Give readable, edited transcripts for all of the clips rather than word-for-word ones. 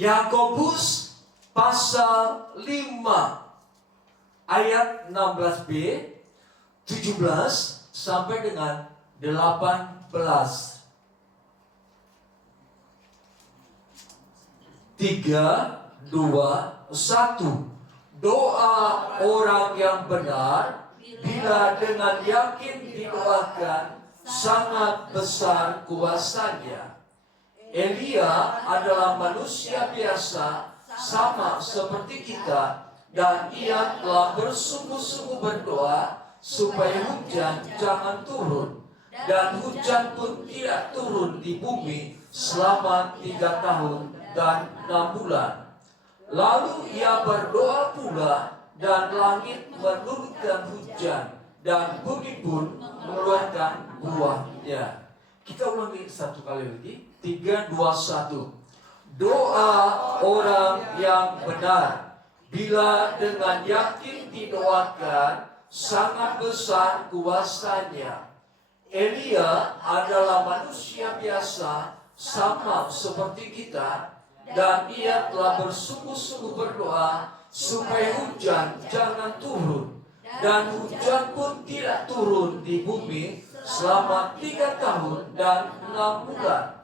Yakobus pasal 5 ayat 16b, 17 sampai dengan 18. 3, 2, 1. Doa orang yang benar bila dengan yakin didoakan sangat besar kuasanya. Elia adalah manusia biasa sama seperti kita, dan ia telah bersungguh-sungguh berdoa supaya hujan jangan turun, dan hujan pun tidak turun di bumi selama 3 tahun dan 6 bulan. Lalu ia berdoa pula, dan langit menurunkan hujan, dan bumi pun mengeluarkan buahnya. Kita ulangi satu kali lagi. 3, 2, 1. Doa orang yang benar bila dengan yakin didoakan sangat besar kuasanya. Elia adalah manusia biasa sama seperti kita, dan ia telah bersungguh-sungguh berdoa supaya hujan jangan turun, dan hujan pun tidak turun di bumi selama 3 tahun dan 6 bulan.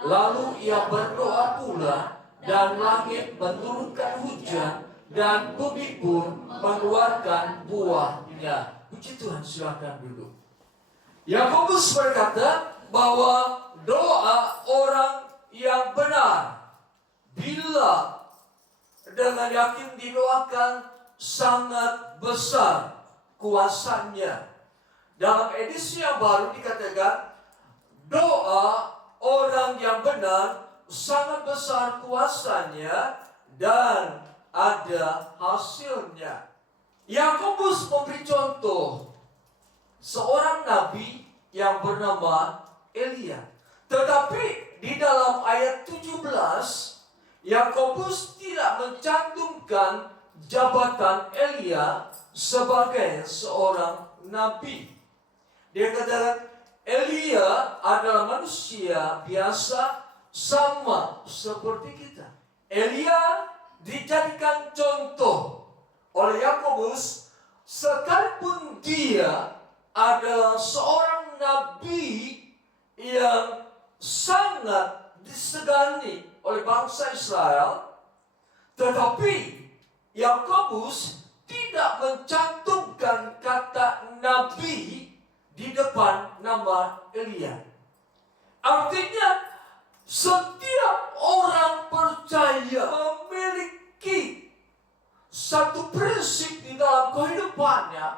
Lalu ia berdoa pula, dan langit menurunkan hujan, dan bumi pun mengeluarkan buahnya. Puji Tuhan, silakan duduk. Yakobus berkata bahwa doa orang yang benar bila dengan yakin didoakan sangat besar kuasanya. Dalam edisi yang baru dikatakan doa orang yang benar sangat besar kuasanya dan ada hasilnya. Yakobus memberi contoh seorang nabi yang bernama Elia. Tetapi di dalam ayat 17, Yakobus tidak mencantumkan jabatan Elia sebagai seorang nabi. Dia katakan Elia adalah manusia biasa sama seperti kita. Elia dijadikan contoh oleh Yakobus sekalipun dia adalah seorang nabi yang sangat disegani oleh bangsa Israel, tetapi Yakobus tidak mencantumkan kata nabi di depan nama Elia. Artinya setiap orang percaya memiliki satu prinsip di dalam kehidupannya.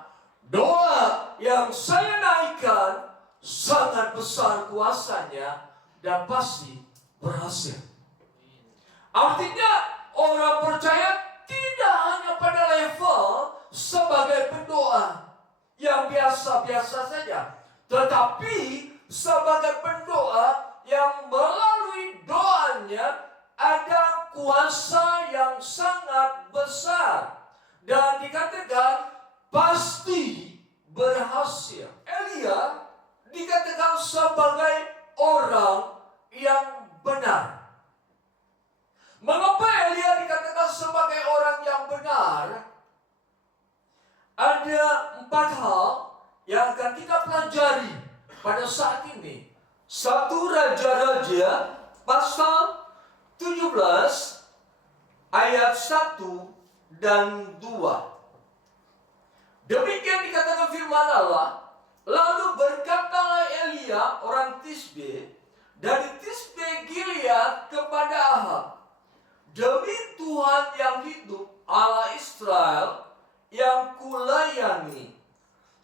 Doa yang saya naikkan sangat besar kuasanya dan pasti berhasil. Artinya orang percaya tidak hanya pada level sebagai pendoa yang biasa-biasa saja, tetapi sebagai pendoa yang melalui doanya ada kuasa yang sangat besar dan dikatakan pasti berhasil. Elia dikatakan sebagai orang yang benar. Mengapa Elia dikatakan sebagai orang yang benar? Ada 4 hal yang akan kita pelajari pada saat ini. 1 Raja-Raja pasal 17 ayat 1 dan 2. Demikian dikatakan firman Allah. Lalu berkatalah Elia orang Tisbe dari Tisbe Gilead kepada Ahab, demi Tuhan yang hidup, Allah Israel yang kulayani,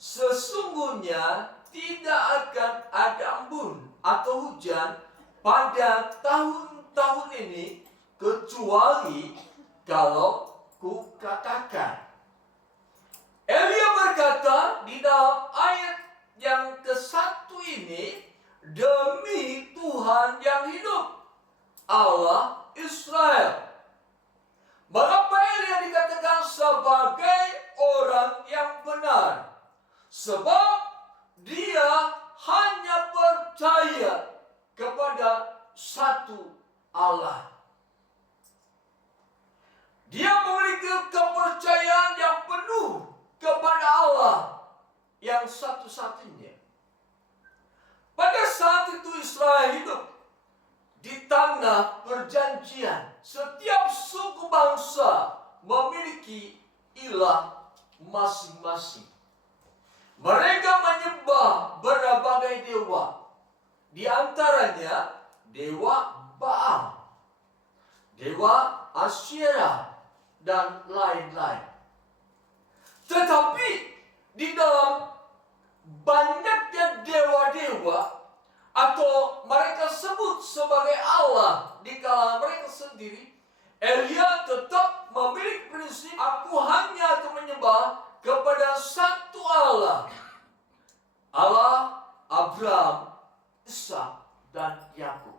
sesungguhnya tidak akan ada embun atau hujan pada tahun-tahun ini kecuali kalau kukatakan. Elia berkata di dalam ayat yang ke-1 ini, demi Tuhan yang hidup, Allah Israel. Mengapa Elia dikatakan sebagai orang yang benar? Sebab dia hanya percaya kepada satu Allah. satu-satunya. Pada saat itu Israel hidup di tanah perjanjian. Setiap suku bangsa memiliki ilah masing-masing. Mereka menyembah berbagai dewa. Di antaranya dewa Baal, dewa Asyera, dan lain-lain. Tetapi di dalam banyaknya dewa-dewa atau mereka sebut sebagai Allah di kalangan mereka sendiri, Elia tetap memiliki prinsip, aku hanya akan menyembah kepada satu Allah. Allah Abraham, Ishak, dan Yakub.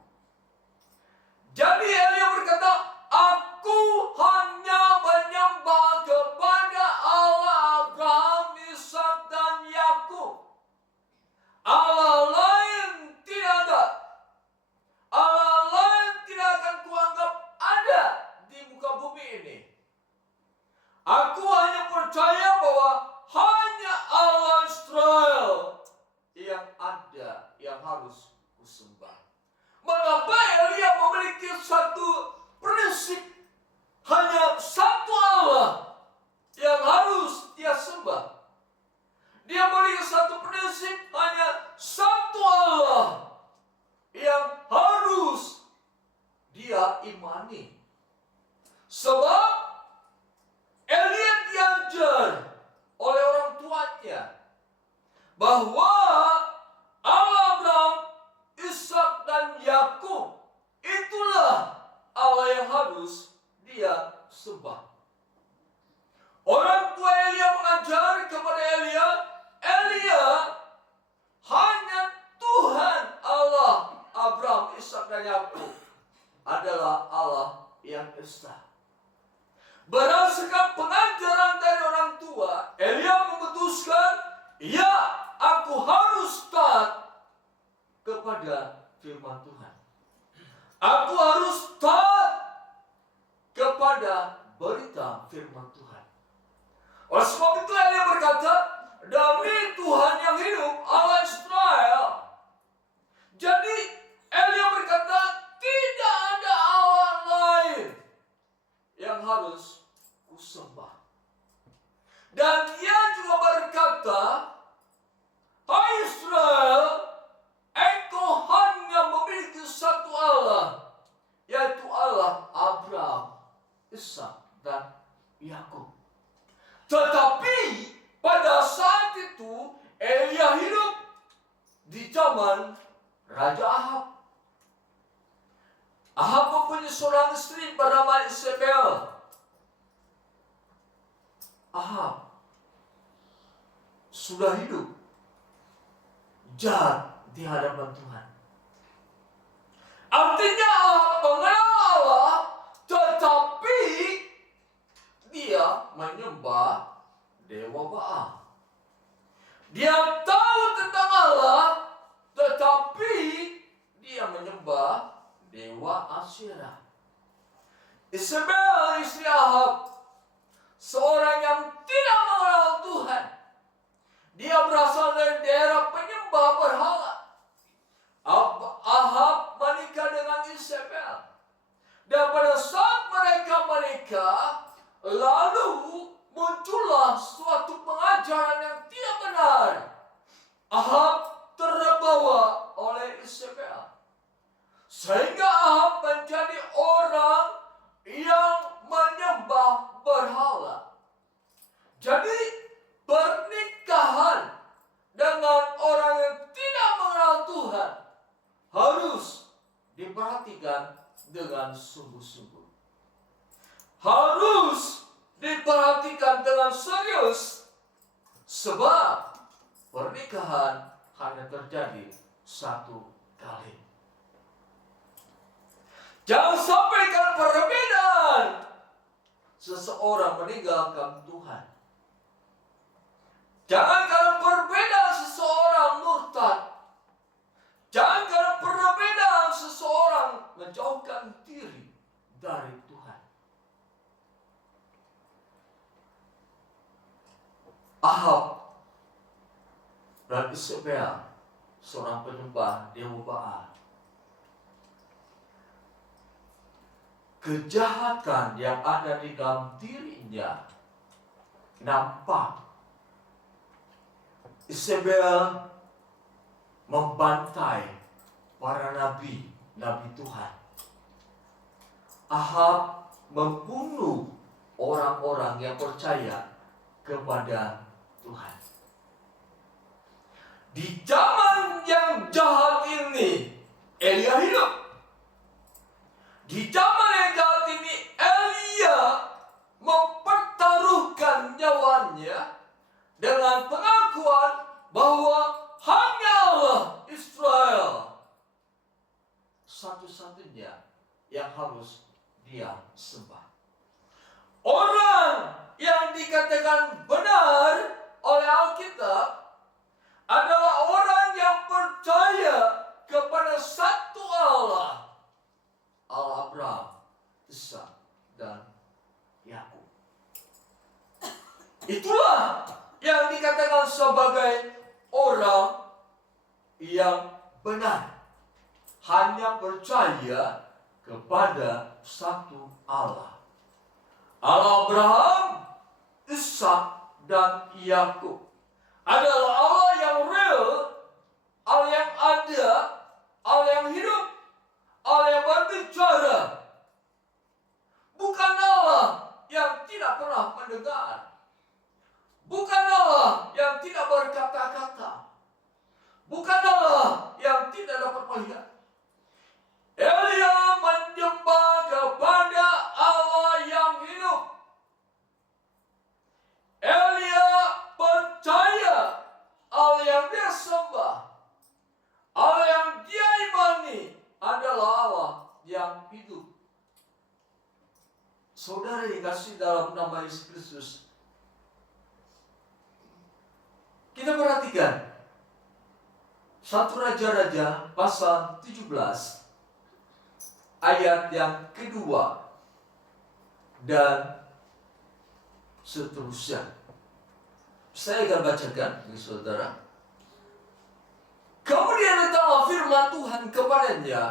Jadi Elia berkata, aku hanya menyembah kepada Allah Abraham, Ishak, dan Yakub. Allah lain tidak ada. Allah lain tidak akan kuanggap ada di muka bumi ini. Aku hanya percaya bahwa hanya Allah Israel yang ada, yang harus kusembah. Mengapa Elia memiliki satu prinsip, hanya satu Allah yang harus dia sembah? Dia memiliki satu prinsip, hanya satu Allah yang harus dia imani. Sebab Elia diajar oleh orang tuanya bahwa Allah Abraham, Ishak, dan Yakub itulah Allah yang harus dia sembah. Orang tua Elia mengajar kepada Elia hanya Tuhan Allah Abraham, Ishak, dan Yakub adalah Allah yang esa. Berdasarkan pengajaran dari orang tua, Elia memutuskan, ya, aku harus taat kepada firman Tuhan. Aku harus taat kepada berita firman Tuhan. Oleh sebab itu Elia berkata, demi Tuhan yang hidup, Allah Israel. Jadi Elia berkata, tidak ada Allah lain yang harus kusembah. Dan dia juga berkata, hai Israel, engkau hanya memiliki satu Allah, yaitu Allah Abraham, Ishak, dan Yakub. Tetapi pada saat itu Elia hidup di zaman Raja Ahab. Ahab mempunyai seorang istri bernama Isabel. Ahab sudah hidup jahat di hadapan Tuhan. Artinya Ahab mengenal Allah, tetapi dia menyembah dewa Baal. Dia tahu tentang Allah, tetapi dia menyembah dewa Asyera. Isabel, istri Ahab, seorang yang tidak mengenal Tuhan. Dia berasal dari daerah penyembah berhala. Ahab menikah dengan Isabel. Dan pada saat mereka menikah, lalu muncullah suatu pengajaran yang tidak benar. Ahab terbawa oleh Isabel, sehingga Ahab menjadi orang yang menyembah berhala. Jadi pernikahan dengan orang yang tidak mengenal Tuhan harus diperhatikan dengan sungguh-sungguh. Harus diperhatikan dengan serius, sebab pernikahan hanya terjadi satu kali. Jangan sampai karena perbedaan seseorang meninggalkan Tuhan. Jangan karena perbedaan seseorang murtad. Jangan karena perbedaan seseorang menjauhkan diri dari Tuhan. Ahab dan Isabel, seorang penyembah dewa Baal. Kejahatan yang ada di dalam dirinya nampak. Isabel membantai para nabi Tuhan. Ahab membunuh orang-orang yang percaya kepada Tuhan. Di zaman yang jahat ini, Elia hidup. Di zaman yang jahat ini, Elia mempertaruhkan nyawanya dengan pengakuan bahwa hanya Allah Israel satu-satunya yang harus dia sembah. Orang yang dikatakan benar oleh Alkitab adalah orang yang percaya kepada satu Allah. Allah Abraham, Ishak, dan Yakub. Itulah yang dikatakan sebagai orang yang benar. Hanya percaya kepada satu Allah. Allah Abraham, Ishak, dan Yakub adalah Allah yang real, Allah yang ada, Allah yang hidup, Allah yang berbicara. Bukan Allah yang tidak pernah mendengar. Bukan Allah yang tidak berkata-kata. Bukan Allah yang tidak dapat melihat. Elia menyembah kepada Allah yang hidup. Elia percaya Allah yang dia sembah, Allah yang dia imani adalah Allah yang hidup. Saudara yang kasih dalam nama Yesus Kristus, kita perhatikan 1 Raja-Raja pasal 17 ayat yang kedua dan seterusnya. Saya akan bacakan bagi saudara. Kemudian datanglah firman Tuhan kepadanya,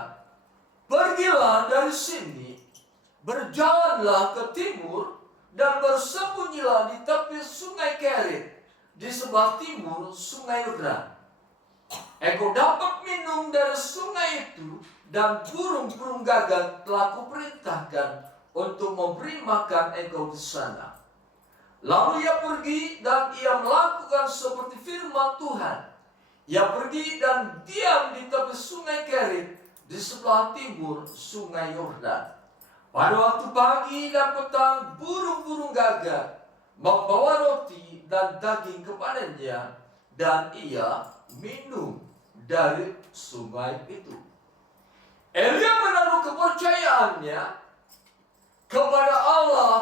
pergilah dari sini, berjalanlah ke timur, dan bersembunyilah di tepi sungai Kerit, di sebelah timur sungai Yordan. Engkau dapat minum dari sungai itu, dan burung-burung gagak telah kuperintahkan untuk memberi makan engkau di sana. Lalu ia pergi dan ia melakukan seperti firman Tuhan. Ia pergi dan diam di tepi sungai Kerit di sebelah timur sungai Yordan. Pada waktu pagi dan petang burung-burung gagak membawa roti dan daging kepadanya, dan ia minum dari sungai itu. Elia menaruh kepercayaannya kepada Allah,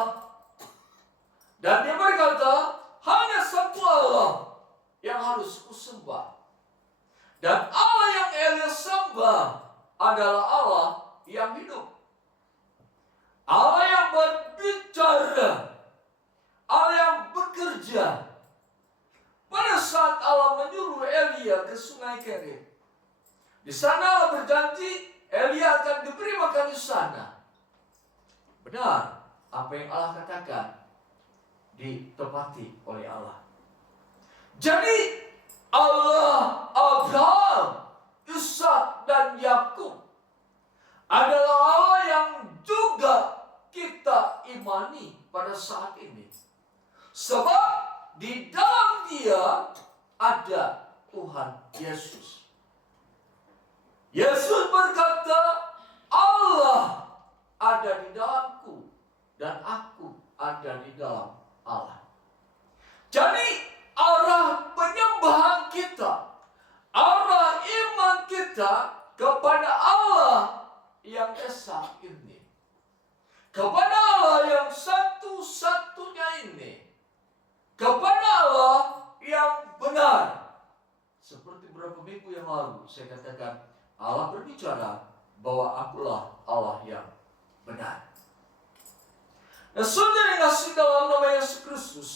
dan dia berkata, hanya satu Allah yang harus kusembah. Dan Allah yang Elia sembah adalah Allah yang hidup, Allah yang berbicara, Allah yang bekerja. Pada saat Allah menyuruh Elia ke sungai Kerit, di sana Allah berjanji Elia akan diberi makan di sana. Benar apa yang Allah katakan, ditepati oleh Allah. Jadi Allah Abraham, Ishak, dan Yakub adalah Allah yang juga kita imani pada saat ini. Sebab di dalam Dia ada Tuhan Yesus. Yesus berkata, Allah ada di dalamku dan aku ada di dalam Allah. Jadi arah penyembahan kita, arah iman kita kepada Allah yang esa ini, kepada Allah yang satu-satunya ini, kepada Allah yang benar. Seperti beberapa minggu yang lalu saya katakan, Allah berbicara bahwa akulah Allah yang benar. Nah, saudara yang kasih dalam nama Yesus Kristus,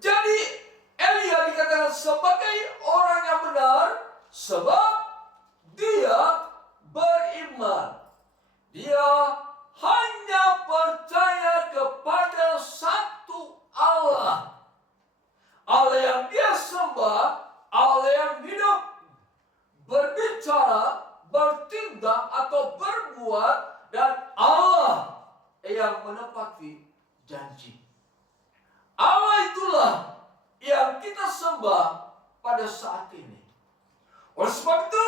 jadi Elia dikatakan sebagai orang yang benar sebab dia beriman. Dia hanya percaya kepada satu Allah. Allah yang dia sembah, Allah yang hidup, berbicara, bertindak atau berbuat, dan Allah yang menepati janji. Allah itulah yang kita sembah pada saat ini. Oleh sebab itu,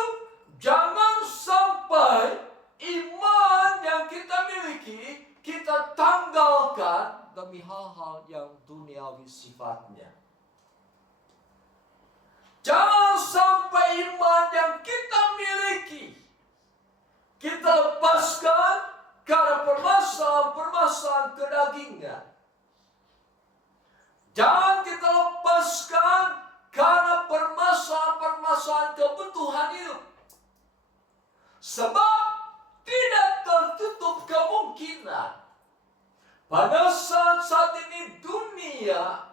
jangan sampai iman yang kita miliki kita tanggalkan demi hal-hal yang duniawi sifatnya. Jangan sampai iman yang kita miliki kita lepaskan karena permasalahan-permasalahan kedagingan. Jangan kita lepaskan karena permasalahan-permasalahan kebutuhan hidup. Sebab tidak tertutup kemungkinan pada saat ini dunia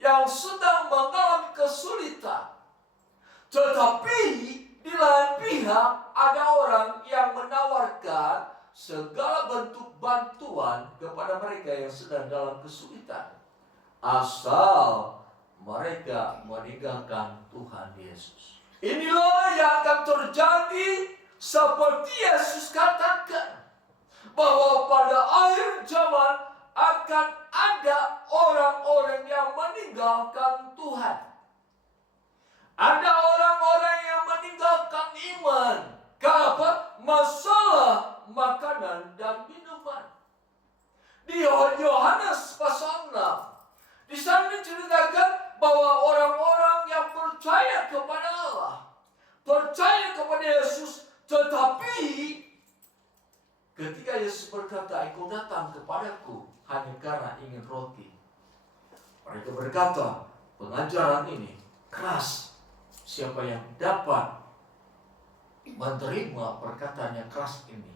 yang sedang mengalami kesulitan. Tetapi di lain pihak ada orang yang menawarkan segala bentuk bantuan kepada mereka yang sedang dalam kesulitan. Asal mereka meninggalkan Tuhan Yesus. Inilah yang akan terjadi seperti Yesus katakan. Bahwa pada akhir zaman akan ada orang-orang yang meninggalkan Tuhan. Ada orang-orang yang meninggalkan iman. Kenapa? Masalah makanan dan minuman. Di Yohanes pasal 6. Di sana diceritakan bahwa orang-orang yang percaya kepada Allah, percaya kepada Yesus, tetapi ketika Yesus berkata, "Engkau datang kepadaku hanya karena ingin roti." Mereka berkata, "Pengajaran ini keras. Siapa yang dapat menerima perkataan yang keras ini?"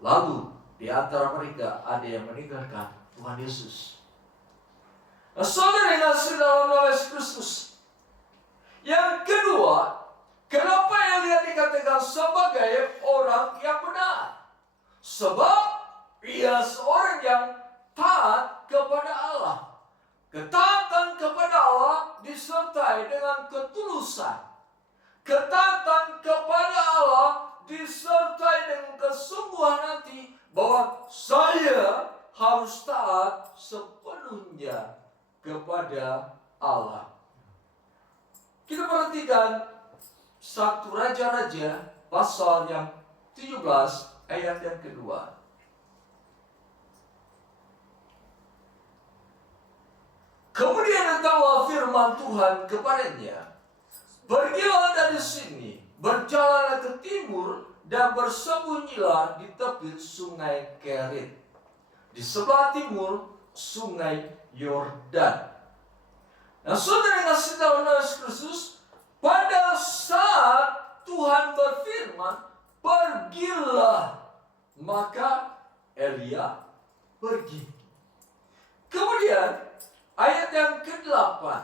Lalu di antara mereka ada yang meninggalkan Tuhan Yesus. Saudara yang kasih dalam nama Yesus Kristus. Yang kedua, kenapa Elia dikatakan sebagai orang yang benar? Sebab ia seorang yang taat kepada Allah. Ketaatan kepada Allah disertai dengan ketulusan. Ketaatan kepada Allah disertai dengan kesungguhan hati bahwa saya harus taat sepenuhnya kepada Allah. Kita perhatikan 1 Raja-Raja pasal yang 17 ayat yang kedua. Kemudian datanglah firman Tuhan kepadanya, "Pergilah dari sini, berjalanlah ke timur dan bersembunyilah di tepi sungai Kerit, di sebelah timur sungai Yordan." Nah, saudara yang kasih dalam nama Yesus Kristus, pada saat Tuhan berfirman, "Pergilah," maka Elia pergi. Kemudian ayat yang ke-8,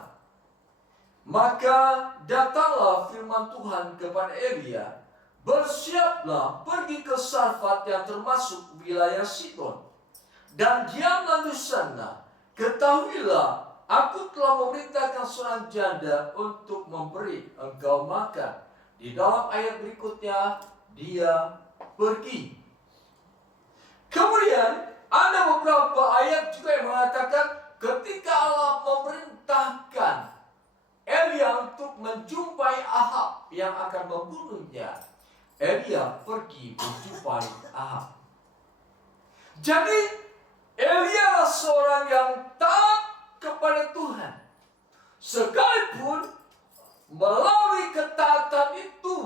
"Maka datanglah firman Tuhan kepada Elia, bersiaplah pergi ke Sarfat yang termasuk wilayah Sidon, dan diamlah di sana. Ketahuilah, aku telah memerintahkan seorang janda untuk memberi engkau makan." Di dalam ayat berikutnya, dia pergi. Kemudian ada beberapa ayat juga yang mengatakan ketika Allah memerintahkan Elia untuk menjumpai Ahab yang akan membunuhnya, Elia pergi menjumpai Ahab. Jadi Elia seorang yang taat kepada Tuhan. Sekalipun melalui ketaatan itu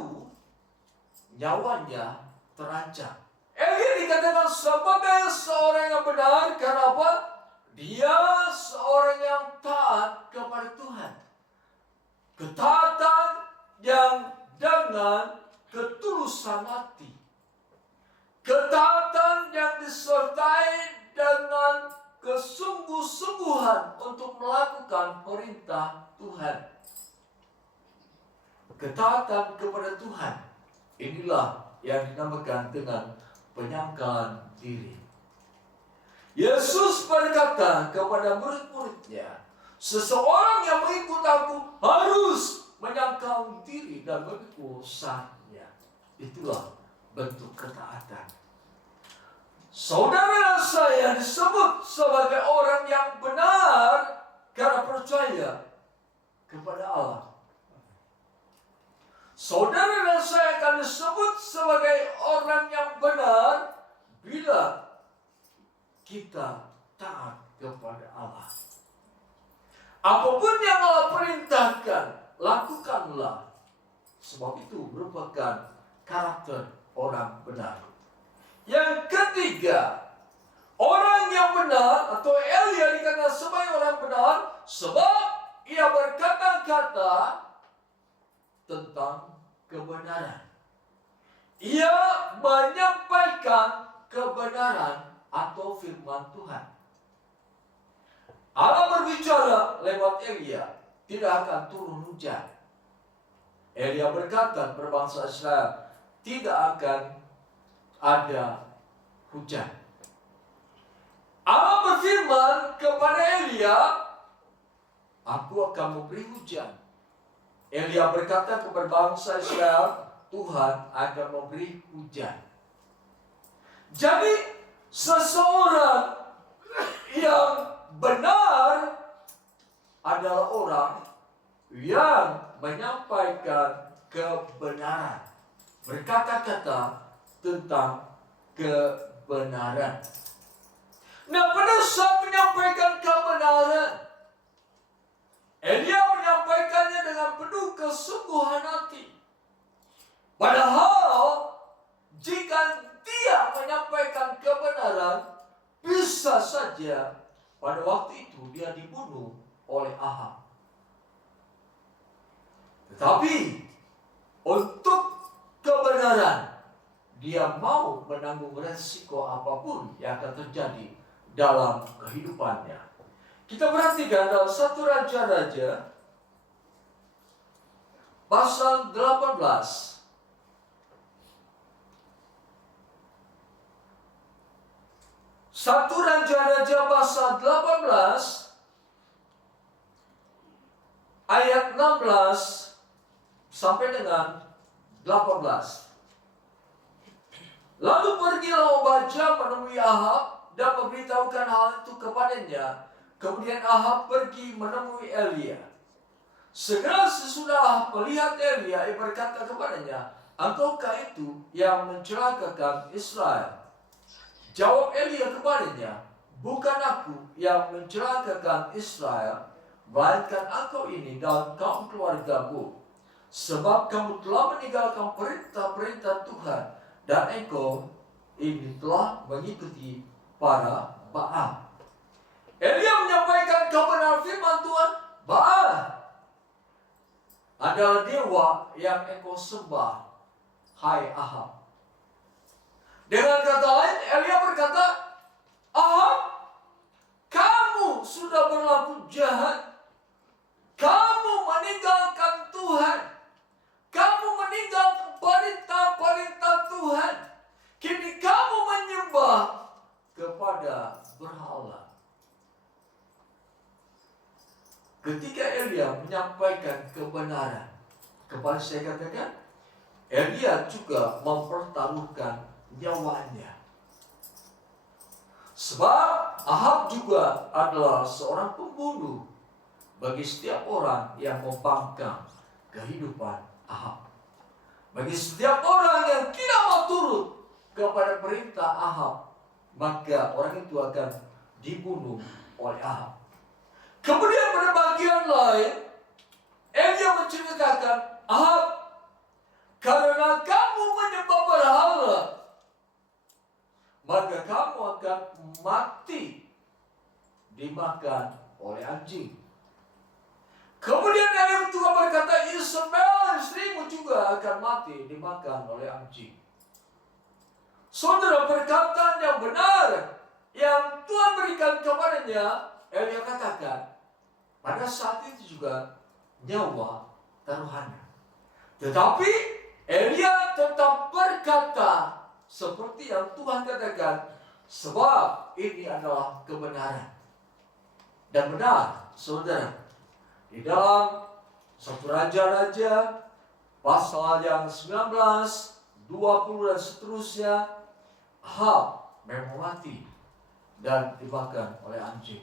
nyawanya terancam. Elia dikatakan sebagai seorang yang benar. Kenapa? Dia seorang yang taat kepada Tuhan. Ketaatan yang dengan ketulusan hati. Ketaatan yang disertai dengan kesungguh-sungguhan untuk melakukan perintah Tuhan. ketaatan kepada Tuhan. Inilah yang dinamakan dengan penyangkalan diri. Yesus berkata kepada murid-muridnya, seseorang yang mengikut aku harus menyangkal diri dan memikul salibnya. Itulah bentuk ketaatan. Saudara saya disebut sebagai orang yang benar karena percaya kepada Allah. Saudara dan saya akan disebut sebagai orang yang benar bila kita taat kepada Allah. Apapun yang Allah perintahkan, lakukanlah. Sebab itu merupakan karakter orang benar. Yang ketiga, orang yang benar atau Elia dikatakan sebagai orang benar sebab ia berkata-kata tentang kebenaran. Ia menyampaikan kebenaran atau firman Tuhan. Allah berbicara lewat Elia, tidak akan turun hujan. Elia berkata berbangsa Israel, tidak akan ada hujan. Allah berfirman kepada Elia, aku akan memberi hujan. Elia berkata kepada bangsa Israel, Tuhan akan memberi hujan. Jadi seseorang yang benar adalah orang yang menyampaikan kebenaran, berkata-kata tentang kebenaran. Nah, pada saat menyampaikan kebenaran, Elia menyampaikannya dengan penuh kesungguhan hati. Padahal jika dia menyampaikan kebenaran, bisa saja pada waktu itu dia dibunuh oleh Ahab. Tetapi untuk kebenaran, dia mau menanggung resiko apapun yang akan terjadi dalam kehidupannya. Kita perhatikan dalam 1 Raja-Raja pasal 18. 1 Raja-Raja pasal 18 ayat 16 sampai dengan 18. Lalu pergilah Obadya menemui Ahab dan memberitahukan hal itu kepadanya. Kemudian Ahab pergi menemui Elia. Segera sesudah Ahab melihat Elia, ia berkata kepadanya, engkaukah itu yang mencelakakan Israel? Jawab Elia kepadanya, bukan aku yang mencelakakan Israel, melainkan engkau ini dan kaum keluargamu. Sebab kamu telah meninggalkan perintah-perintah Tuhan, dan engkau ini telah mengikuti para Baal. Elia menyampaikan kebenaran firman Tuhan, Baal adalah dewa yang engkau sembah, hai Ahab. Dengan kata lain, Elia berkata, Ahab, kamu sudah berlaku jahat. Kamu meninggalkan Tuhan. Kamu meninggalkan perintah-perintah Tuhan. Kini kamu menyembah kepada berhala. Ketika Elia menyampaikan kebenaran, kembali saya katakan, Elia juga mempertaruhkan nyawanya. Sebab Ahab juga adalah seorang pembunuh bagi setiap orang yang membangkang kehidupan Ahab. Bagi setiap orang yang tidak mau turut kepada perintah Ahab, maka orang itu akan dibunuh oleh Ahab. Kemudian pada bagian lain, Elia menceritakan, Ahab, karena kamu menyembah berhala, maka kamu akan mati dimakan oleh anjing. Kemudian Elia juga berkata, Isabel istrimu juga akan mati dimakan oleh anjing. Saudara, perkataan yang benar yang Tuhan berikan kepadanya, Elia katakan, pada saat itu juga nyawa taruhannya. Tetapi Elia tetap berkata seperti yang Tuhan katakan, sebab ini adalah kebenaran. Dan benar, saudara, di dalam 1 Raja-Raja pasal yang 19, 20 dan seterusnya, Ahab memang mati dan dimakan oleh anjing.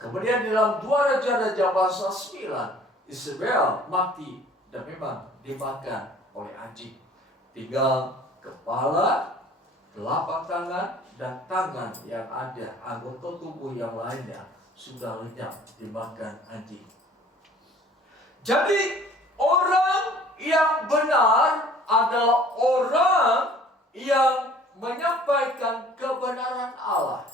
Kemudian di dalam 2 Raja-Raja pasal 9, Isabel mati dan memang dimakan oleh anjing. Tinggal kepala, telapak tangan, dan tangan yang ada, anggota tubuh yang lainnya sudah lenyap dimakan anjing. Jadi orang yang benar adalah orang yang menyampaikan kebenaran Allah.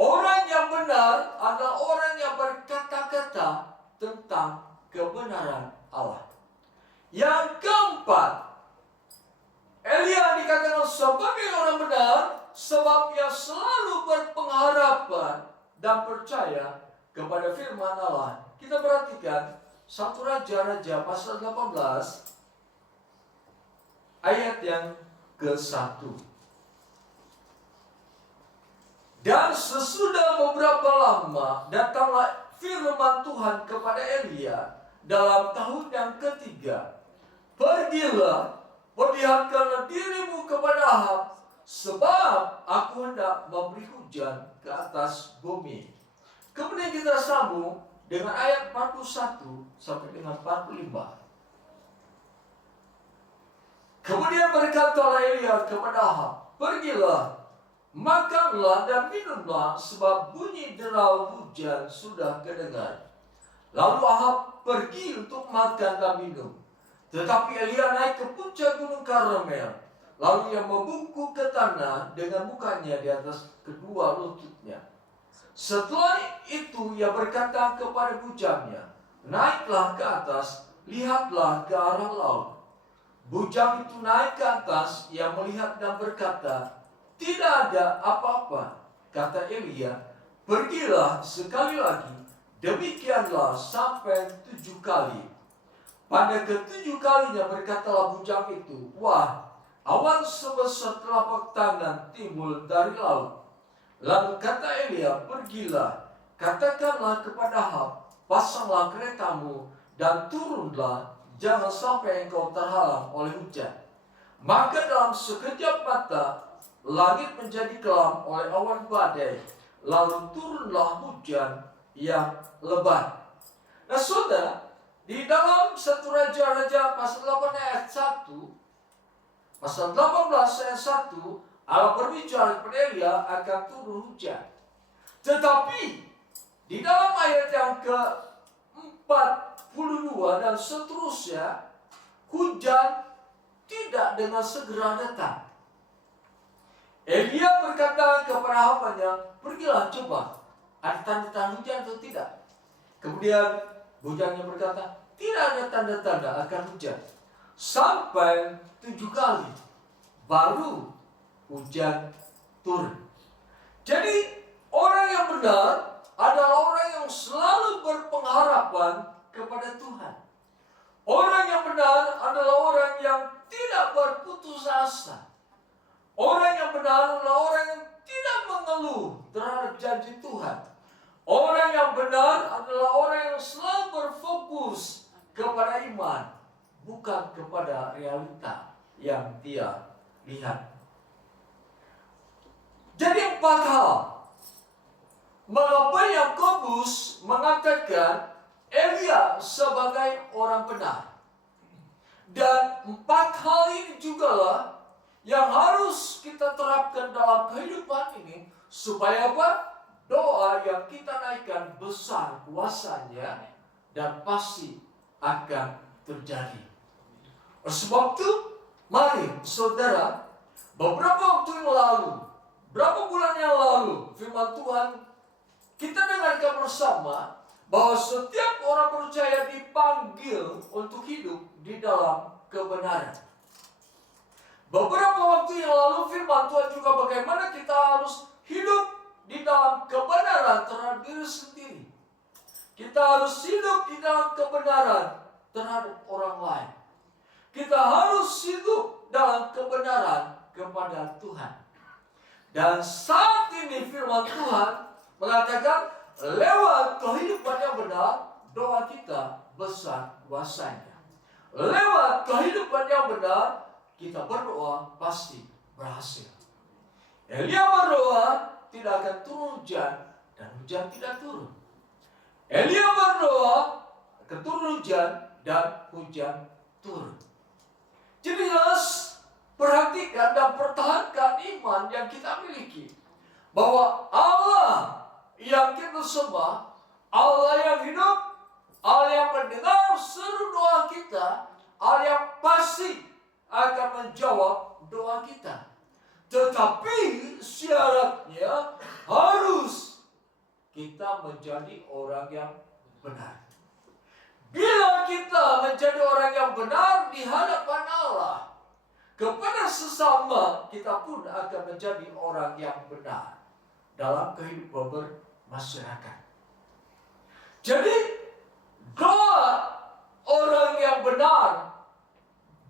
Orang yang benar adalah orang yang berkata-kata tentang kebenaran Allah. Yang keempat, Elia dikatakan sebagai orang benar sebab ia selalu berpengharapan dan percaya kepada firman Allah. Kita perhatikan 1 Raja-Raja pasal 18 ayat yang ke-1. Dan sesudah beberapa lama datanglah firman Tuhan kepada Elia dalam tahun yang ketiga. Pergilah, perlihatkanlah dirimu kepada Ahab, sebab aku hendak memberi hujan ke atas bumi. Kemudian kita sambung dengan ayat 41 sampai dengan 45. Kemudian berkatalah Elia kepada Ahab, pergilah, makanlah dan minumlah, sebab bunyi derau hujan sudah kedengar. Lalu Ahab pergi untuk makan dan minum. Tetapi Elia naik ke puncak gunung Karmel. Lalu ia membungkuk ke tanah dengan mukanya di atas kedua lututnya. Setelah itu ia berkata kepada bujangnya, naiklah ke atas, lihatlah ke arah laut. Bujang itu naik ke atas, ia melihat dan berkata, tidak ada apa-apa. Kata Elia, pergilah sekali lagi, demikianlah sampai 7 kali. Pada ke-7 kalinya berkatalah bujang itu, wah, awan sebesar telapak tangan timbul dari laut. Lalu kata Elia, pergilah, katakanlah kepada Ahab, pasanglah keretamu dan turunlah, jangan sampai engkau terhalang oleh hujan. Maka dalam sekejap mata, langit menjadi kelam oleh awan badai, lalu turunlah hujan yang lebat. Nah saudara, di dalam 1 Raja-Raja pasal 8 ayat 1, pasal 18 ayat 1, Allah berbicara kepada Elia akan turun hujan. Tetapi di dalam ayat yang ke-42 dan seterusnya, hujan tidak dengan segera datang. Elia berkata kepada hambanya, pergilah coba, ada tanda-tanda hujan atau tidak? Kemudian bujangnya berkata, tidak ada tanda-tanda akan hujan. Sampai 7 kali baru hujan turun. Jadi orang yang benar adalah orang yang selalu berpengharapan kepada Tuhan. Orang yang benar adalah orang yang tidak berputus asa. Orang yang benar adalah orang yang tidak mengeluh terhadap janji Tuhan. Orang yang benar adalah orang yang selalu berfokus kepada iman, bukan kepada realita yang dia lihat. Jadi 4 hal mengapa Yakobus mengatakan Elia sebagai orang benar. Dan 4 hal ini jugalah yang harus kita terapkan dalam kehidupan ini, supaya apa? Doa yang kita naikkan besar kuasanya dan pasti akan terjadi. Sebab itu, mari saudara, beberapa waktu yang lalu, berapa bulan yang lalu, firman Tuhan kita dengarkan bersama bahwa setiap orang percaya dipanggil untuk hidup di dalam kebenaran. Beberapa waktu yang lalu firman Tuhan juga bagaimana kita harus hidup di dalam kebenaran terhadap diri sendiri. Kita harus hidup di dalam kebenaran terhadap orang lain. Kita harus hidup dalam kebenaran kepada Tuhan. Dan saat ini firman Tuhan mengatakan lewat kehidupan yang benar, doa kita besar kuasanya. Lewat kehidupan yang benar, kita berdoa pasti berhasil. Elia berdoa tidak akan turun hujan dan hujan tidak turun. Elia berdoa akan turun hujan dan hujan turun. Jadi jelas perhatikan dan pertahankan iman yang kita miliki. Bahwa Allah yang kita sembah, Allah yang hidup, Allah yang mendengar seluruh doa kita, Allah yang pasti akan menjawab doa kita. Tetapi syaratnya harus kita menjadi orang yang benar. Bila kita menjadi orang yang benar di hadapan Allah, kepada sesama kita pun akan menjadi orang yang benar dalam kehidupan bermasyarakat. Jadi doa orang yang benar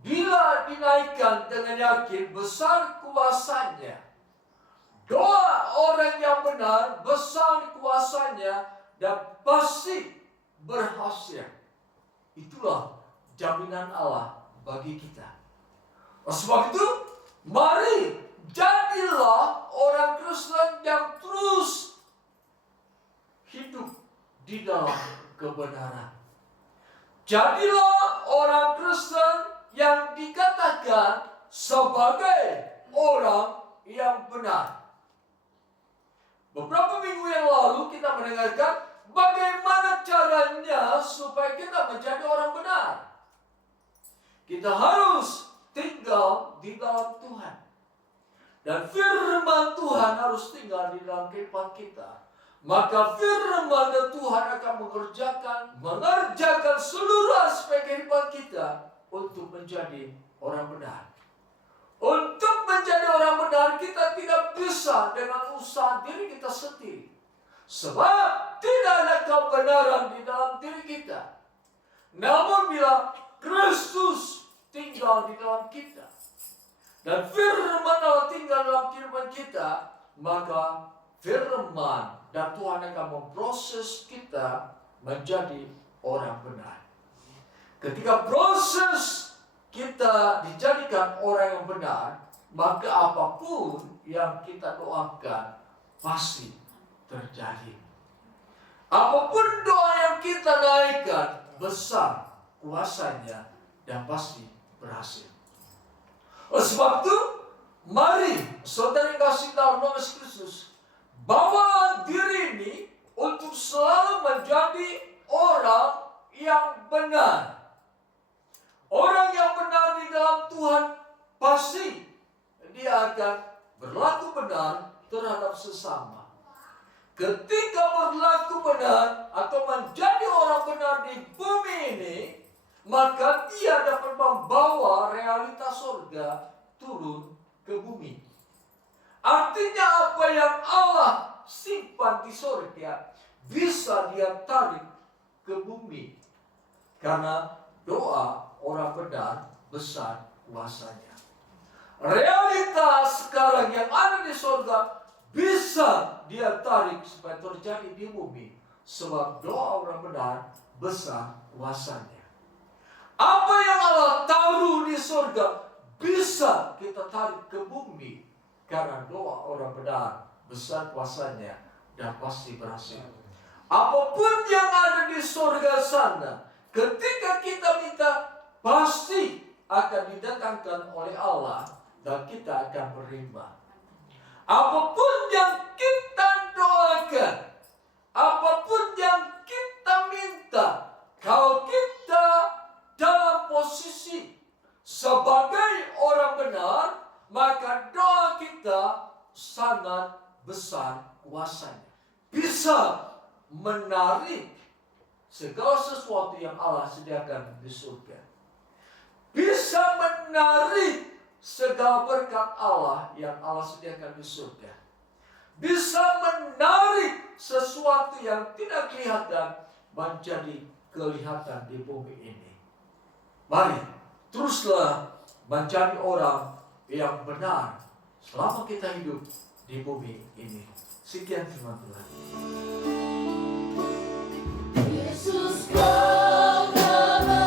bila dinaikkan dengan yakin besar kuasanya. Doa orang yang benar besar kuasanya dan pasti berhasil. Itulah jaminan Allah bagi kita. Sebab itu, mari jadilah orang Kristen yang terus hidup di dalam kebenaran. Jadilah orang Kristen yang dikatakan sebagai orang yang benar. Beberapa minggu yang lalu kita mendengarkan bagaimana caranya supaya kita menjadi orang benar. Kita harus tinggal di dalam Tuhan. Dan firman Tuhan harus tinggal di dalam kehidupan kita. Maka firman Tuhan akan mengerjakan seluruh aspek kehidupan kita untuk menjadi orang benar. Untuk menjadi orang benar kita tidak bisa dengan usaha diri kita sendiri. Sebab tidak ada kebenaran di dalam diri kita. Namun bila Kristus tinggal di dalam kita dan firman Allah tinggal dalam kehidupan kita, maka firman dan Tuhan akan memproses kita menjadi orang benar. Ketika proses kita dijadikan orang yang benar, maka apapun yang kita doakan pasti terjadi. Apapun doa yang kita naikkan besar kuasanya dan pasti berhasil. Oleh sebab itu, mari saudara kasih dalam nama Kristus, bawa diri ini untuk selalu menjadi orang yang benar. Orang yang benar di dalam Tuhan pasti dia akan berlaku benar terhadap sesama. Ketika berlaku benar atau menjadi orang benar di bumi ini, maka dia dapat membawa realitas surga turun ke bumi. Artinya apa yang Allah simpan di surga bisa dia tarik ke bumi. Karena doa orang benar besar kuasanya. Realitas sekarang yang ada di surga bisa dia tarik supaya terjadi di bumi. Sebab doa orang benar besar kuasanya. Apa yang Allah taruh di surga bisa kita tarik ke bumi. Karena doa orang benar besar kuasanya dan pasti berhasil. Apapun yang ada di surga sana, ketika kita minta, pasti akan didatangkan oleh Allah dan kita akan menerima. Apapun yang kita doakan, apapun yang kita minta, kalau kita dalam posisi sebagai orang benar, maka doa kita sangat besar kuasanya. Bisa menarik segala sesuatu yang Allah sediakan di surga. Bisa menarik segala berkat Allah yang Allah sediakan di surga. Bisa menarik sesuatu yang tidak kelihatan menjadi kelihatan di bumi ini. Mari teruslah menjadi orang yang benar selama kita hidup di bumi ini. Sekian firman Tuhan. Yesus kau kebenaran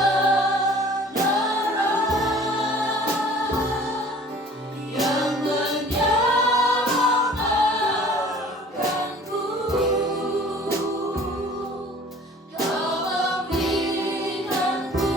yang menyelamatkanku. Kau memberikanku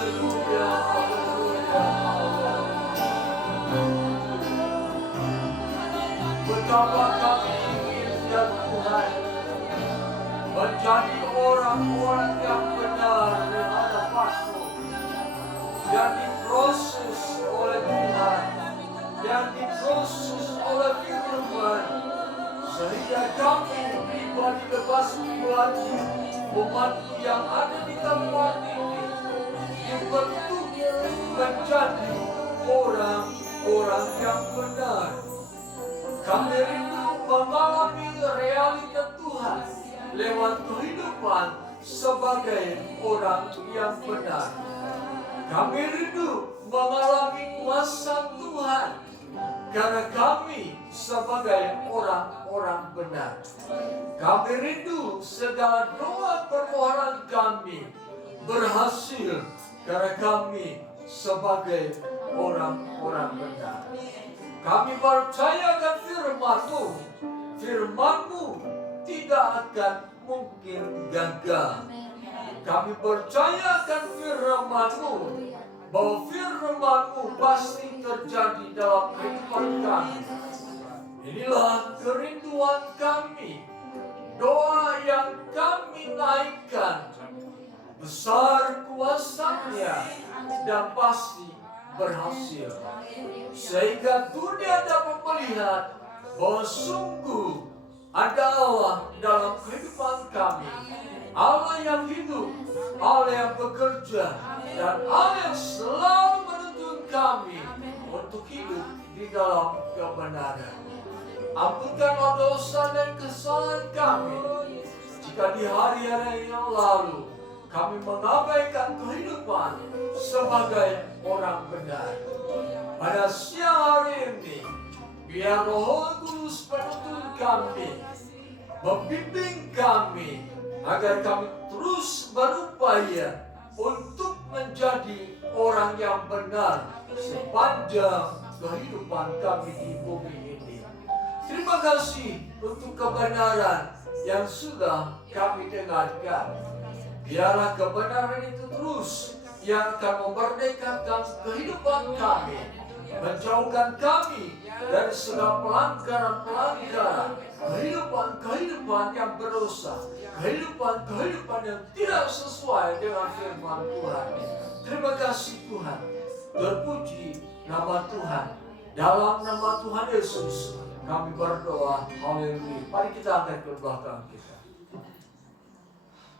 hidup yang Betapa kami ingin ya Tuhan menjadi orang-orang yang benar di hadapan masuk, yang diproses oleh Tuhan, yang diproses oleh firman, sehingga kami pribadi bebas pribadi, umatmu yang ada di tempat ini, dibentuk menjadi orang-orang yang benar. Kami rindu mengalami realita Tuhan lewat kehidupan sebagai orang yang benar. Kami rindu mengalami kuasa Tuhan karena kami sebagai orang-orang benar. Kami rindu segala doa permohonan kami berhasil karena kami sebagai orang-orang benar. Kami percaya akan firman-Mu. Firman-Mu tidak akan mungkin gagal. Kami percaya akan firman-Mu, bahwa firman-Mu pasti terjadi dalam kehidupan kami. Inilah kerinduan kami, doa yang kami naikkan. Besar kuasa-Nya dan pasti berhasil, sehingga dunia dapat melihat bahwa sungguh ada Allah dalam kehidupan kami, Allah yang hidup, Allah yang bekerja, dan Allah yang selalu menuntun kami untuk hidup di dalam kebenaran. Ampunkanlah dosa dan kesalahan kami jika di hari-hari yang lalu kami mengabaikan kehidupan sebagai orang benar. Pada siang hari ini, biar Roh Kudus menuntun kami, membimbing kami, agar kami terus berupaya untuk menjadi orang yang benar sepanjang kehidupan kami di bumi ini. Terima kasih untuk kebenaran yang sudah kami dengarkan. Biarlah kebenaran itu terus yang akan memerdekakan kehidupan kami, menjauhkan kami dari segala pelanggaran-pelanggaran, kehidupan yang berdosa, kehidupan yang tidak sesuai dengan firman Tuhan. Terima kasih Tuhan, terpuji nama Tuhan. Dalam nama Tuhan Yesus kami berdoa, haleluya. Mari kita angkat kedua tangan kita.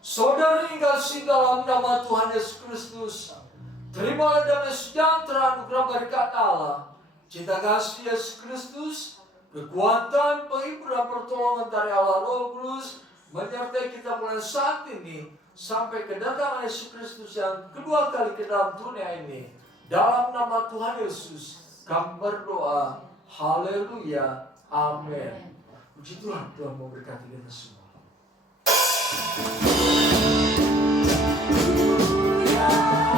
Saudari kasih dalam nama Tuhan Yesus Kristus, terimalah damai sejahtera anugerah berkat Allah, cinta kasih Yesus Kristus, kekuatan, penghiburan, pertolongan dari Allah Roh Kudus menyertai kita mulai saat ini sampai kedatangan Yesus Kristus yang kedua kali ke dalam dunia ini. Dalam nama Tuhan Yesus kami berdoa, haleluya, amin. Puji Tuhan, Tuhan memberkati kita semua. Haleluya.